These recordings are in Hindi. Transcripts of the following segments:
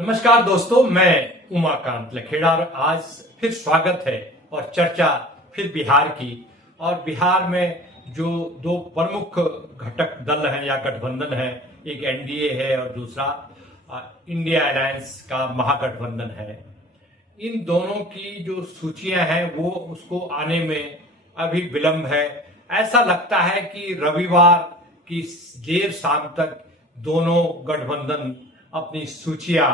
नमस्कार दोस्तों, मैं उमाकांत लखेड़ा और आज फिर स्वागत है और चर्चा फिर बिहार की। और बिहार में जो दो प्रमुख घटक दल हैं या गठबंधन है, एक एनडीए है और दूसरा इंडिया अलायंस का महागठबंधन है। इन दोनों की जो सूचियां हैं वो उसको आने में अभी विलंब है। ऐसा लगता है कि रविवार की देर शाम तक दोनों गठबंधन अपनी सूचियां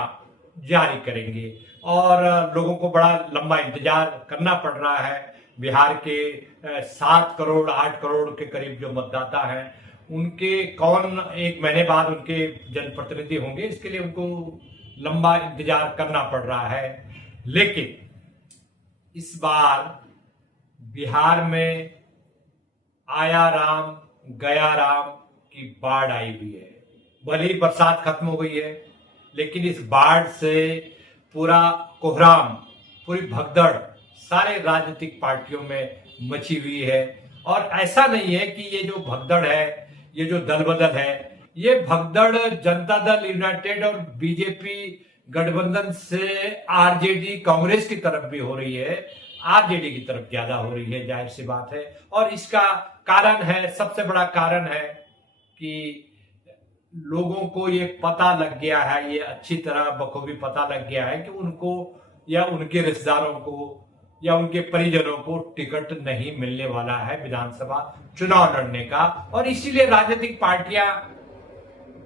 जारी करेंगे और लोगों को बड़ा लंबा इंतजार करना पड़ रहा है। बिहार के 7 करोड़ 8 करोड़ के करीब जो मतदाता हैं, उनके कौन एक महीने बाद उनके जनप्रतिनिधि होंगे, इसके लिए उनको लंबा इंतजार करना पड़ रहा है। लेकिन इस बार बिहार में आया राम गया राम की बाढ़ आई हुई है। भले ही बरसात खत्म हो गई है, लेकिन इस बाढ़ से पूरा कोहराम, पूरी भगदड़ सारे राजनीतिक पार्टियों में मची हुई है। और ऐसा नहीं है कि ये जो भगदड़ है, ये जो दल बदल है, ये भगदड़ जनता दल यूनाइटेड और बीजेपी गठबंधन से आरजेडी कांग्रेस की तरफ भी हो रही है। आरजेडी की तरफ ज्यादा हो रही है, जाहिर सी बात है। और इसका कारण है, सबसे बड़ा कारण है कि लोगों को ये पता लग गया है, ये अच्छी तरह बखूबी पता लग गया है कि उनको या उनके रिश्तेदारों को या उनके परिजनों को टिकट नहीं मिलने वाला है विधानसभा चुनाव लड़ने का। और इसीलिए राजनीतिक पार्टियां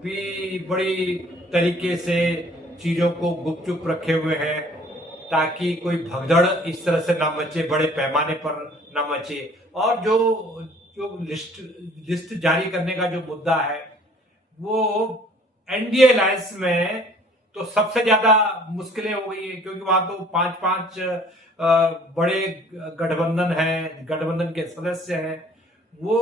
भी बड़ी तरीके से चीजों को गुपचुप रखे हुए हैं, ताकि कोई भगदड़ इस तरह से ना मचे, बड़े पैमाने पर ना मचे। और जो लिस्ट जारी करने का जो मुद्दा है, वो एनडीए अलायंस में तो सबसे ज्यादा मुश्किलें हो गई है, क्योंकि वहां तो 5-5 बड़े गठबंधन हैं, गठबंधन के सदस्य हैं। वो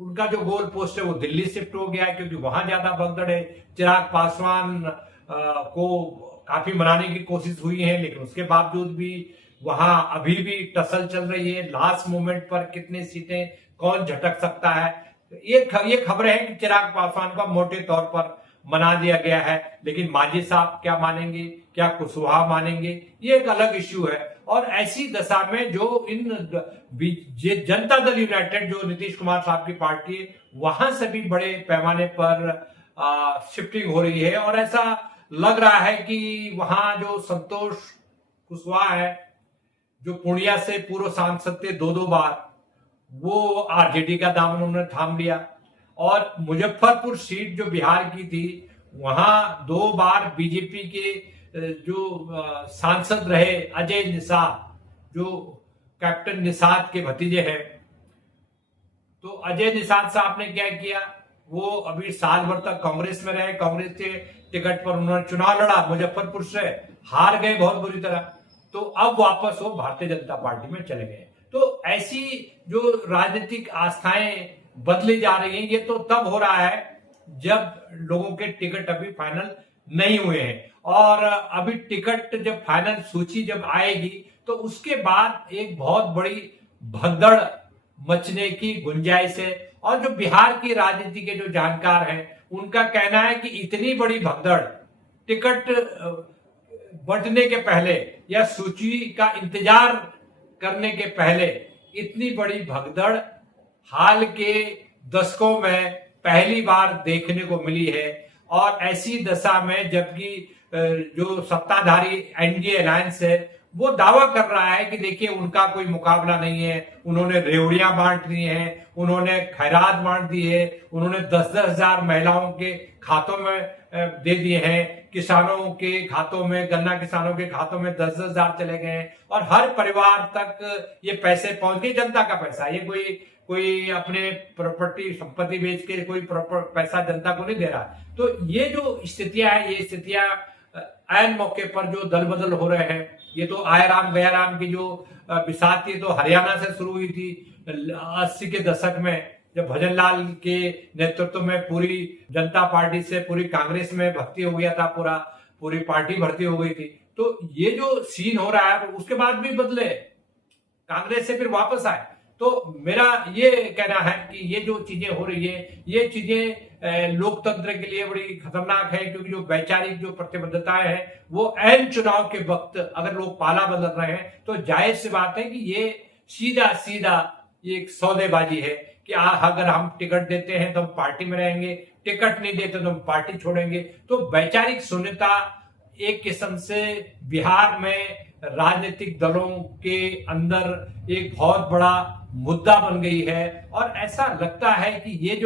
उनका जो गोल पोस्ट है वो दिल्ली शिफ्ट हो गया है, क्योंकि वहां ज्यादा भगदड़ है। चिराग पासवान को काफी मनाने की कोशिश हुई है, लेकिन उसके बावजूद भी वहां अभी भी टसल चल रही है। लास्ट मोमेंट पर कितनी सीटें कौन झटक सकता है, ये खबर है कि चिराग पासवान को मोटे तौर पर मना दिया गया है। लेकिन मांझी साहब क्या मानेंगे, क्या कुशवाहा मानेंगे, ये एक अलग इश्यू है। और ऐसी दशा में जो जनता दल यूनाइटेड, जो नीतीश कुमार साहब की पार्टी है, वहां से भी बड़े पैमाने पर शिफ्टिंग हो रही है। और ऐसा लग रहा है कि वहां जो संतोष कुशवाहा है, जो पूर्णिया से पूर्व सांसद थे 2-2 बार, वो आरजेडी का दामन उन्होंने थाम लिया। और मुजफ्फरपुर सीट जो बिहार की थी, वहां 2 बार बीजेपी के जो सांसद रहे अजय निषाद, जो कैप्टन निषाद के भतीजे हैं, तो अजय निषाद साहब ने क्या किया, वो अभी साल भर तक कांग्रेस में रहे। कांग्रेस के टिकट पर उन्होंने चुनाव लड़ा, मुजफ्फरपुर से हार गए बहुत बुरी तरह। तो अब वापस वो भारतीय जनता पार्टी में चले गए। तो ऐसी जो राजनीतिक आस्थाएं बदली जा रही हैं, ये तो तब हो रहा है जब लोगों के टिकट अभी फाइनल नहीं हुए हैं। और अभी टिकट जब फाइनल सूची जब आएगी, तो उसके बाद एक बहुत बड़ी भगदड़ मचने की गुंजाइश है। और जो बिहार की राजनीति के जो जानकार हैं, उनका कहना है कि इतनी बड़ी भगदड़ टिकट बंटने के पहले या सूची का इंतजार करने के पहले, इतनी बड़ी भगदड़ हाल के दशकों में पहली बार देखने को मिली है। और ऐसी दशा में जबकि जो सत्ताधारी एनडीए अलायंस है, वो दावा कर रहा है कि देखिए उनका कोई मुकाबला नहीं है। उन्होंने रेवड़ियां बांट दी हैं, उन्होंने खैरात बांट दी है, उन्होंने 10-10 हजार महिलाओं के खातों में दे दिए हैं, किसानों के खातों में, गन्ना किसानों के खातों में 10-10 हजार चले गए। और हर परिवार तक ये पैसे पहुंच गए, जनता का पैसा। ये कोई अपने प्रॉपर्टी संपत्ति बेच के कोई पैसा जनता को नहीं दे रहा। तो ये जो स्थितियां हैं, ये स्थितियां ऐन मौके पर जो दल बदल हो रहे हैं, ये तो आया राम गया राम की जो बिसात थी, तो हरियाणा से शुरू हुई थी 80 के दशक में, जब भजन लाल के नेतृत्व में पूरी जनता पार्टी से पूरी कांग्रेस में भर्ती हो गया था, पूरी पार्टी भर्ती हो गई थी। तो ये जो सीन हो रहा है, उसके बाद भी बदले, कांग्रेस से फिर वापस आए। तो मेरा ये कहना है कि ये जो चीजें हो रही है, ये चीजें लोकतंत्र के लिए बड़ी खतरनाक है, क्योंकि जो वैचारिक जो प्रतिबद्धताएं हैं वो ऐन चुनाव के वक्त अगर लोग पाला बदल रहे हैं तो जायज सी बात है कि ये सीधा सीधा ये एक सौदेबाजी है कि अगर हम टिकट देते हैं तो हम पार्टी में रहेंगे, टिकट नहीं देते तो हम पार्टी छोड़ेंगे। तो वैचारिक शून्यता एक किस्म से बिहार में राजनीतिक दलों के अंदर एक बहुत बड़ा मुद्दा बन गई है, और ऐसा लगता है कि ये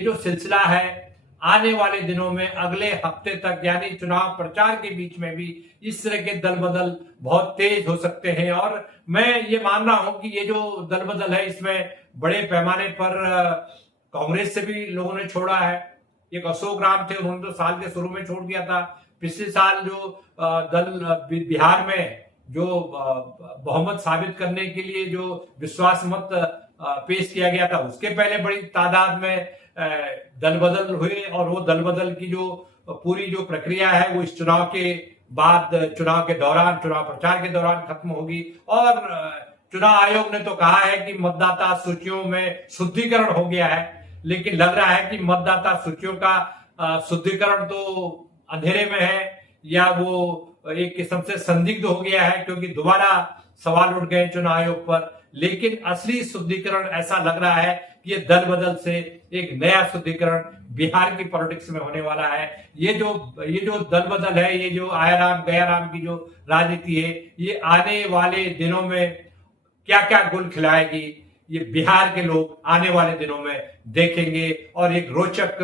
जो सिलसिला है आने वाले दिनों में अगले हफ्ते तक, यानी चुनाव प्रचार के बीच में भी इस तरह के दल बदल बहुत तेज हो सकते हैं। और मैं ये मान रहा हूं कि ये जो दल बदल है इसमें बड़े पैमाने पर कांग्रेस से भी लोगों ने छोड़ा है। एक अशोक राम थे, उन्होंने तो साल के शुरू में छोड़ दिया था। पिछले साल जो दल बिहार में जो बहुमत साबित करने के लिए जो विश्वास मत पेश किया गया था, उसके पहले बड़ी तादाद में दल बदल हुए, और वो दल बदल की जो पूरी जो प्रक्रिया है वो इस चुनाव के बाद, चुनाव के दौरान, चुनाव प्रचार के दौरान खत्म होगी। और चुनाव आयोग ने तो कहा है कि मतदाता सूचियों में शुद्धिकरण हो गया है, लेकिन लग रहा है कि मतदाता सूचियों का शुद्धिकरण तो अंधेरे में है, या वो एक किस्म से संदिग्ध हो गया है, क्योंकि दोबारा सवाल उठ गए चुनाव आयोग पर। लेकिन असली शुद्धिकरण ऐसा लग रहा है कि ये दल बदल से एक नया शुद्धिकरण बिहार की पॉलिटिक्स में होने वाला है। ये जो दल बदल है, ये जो आया राम गया राम की जो राजनीति है, ये आने वाले दिनों में क्या क्या गुल खिलाएगी, ये बिहार के लोग आने वाले दिनों में देखेंगे। और एक रोचक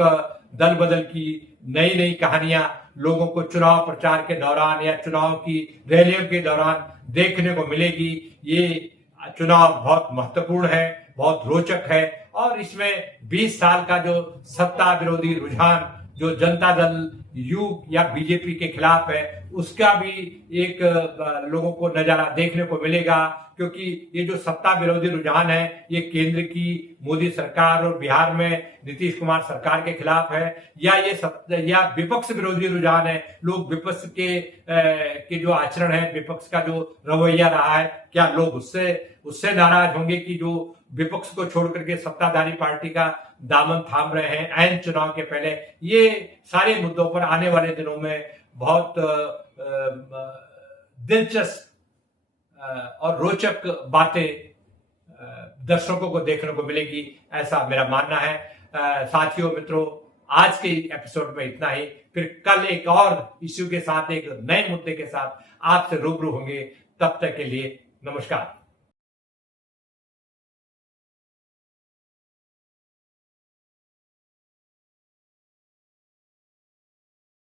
दल बदल की नई नई कहानियां लोगों को चुनाव प्रचार के दौरान या चुनाव की रैलियों के दौरान देखने को मिलेगी। ये चुनाव बहुत महत्वपूर्ण है, बहुत रोचक है, और इसमें 20 साल का जो सत्ता विरोधी रुझान जो जनता दल यू या बीजेपी के खिलाफ है, उसका भी एक लोगों को नजारा देखने को मिलेगा। क्योंकि ये जो सत्ता विरोधी रुझान है, ये केंद्र की मोदी सरकार और बिहार में नीतीश कुमार सरकार के खिलाफ है, या विपक्ष विरोधी रुझान है। लोग विपक्ष के जो आचरण है, विपक्ष का जो रवैया रहा है, क्या लोग उससे नाराज होंगे कि जो विपक्ष को छोड़ करके सत्ताधारी पार्टी का दामन थाम रहे हैं ऐन चुनाव के पहले। ये सारे मुद्दों पर आने वाले दिनों में बहुत दिलचस्प और रोचक बातें दर्शकों को देखने को मिलेगी, ऐसा मेरा मानना है। साथियों, मित्रों, आज के एपिसोड में इतना ही। फिर कल एक और इश्यू के साथ, एक नए मुद्दे के साथ आपसे रूबरू होंगे। तब तक के लिए नमस्कार।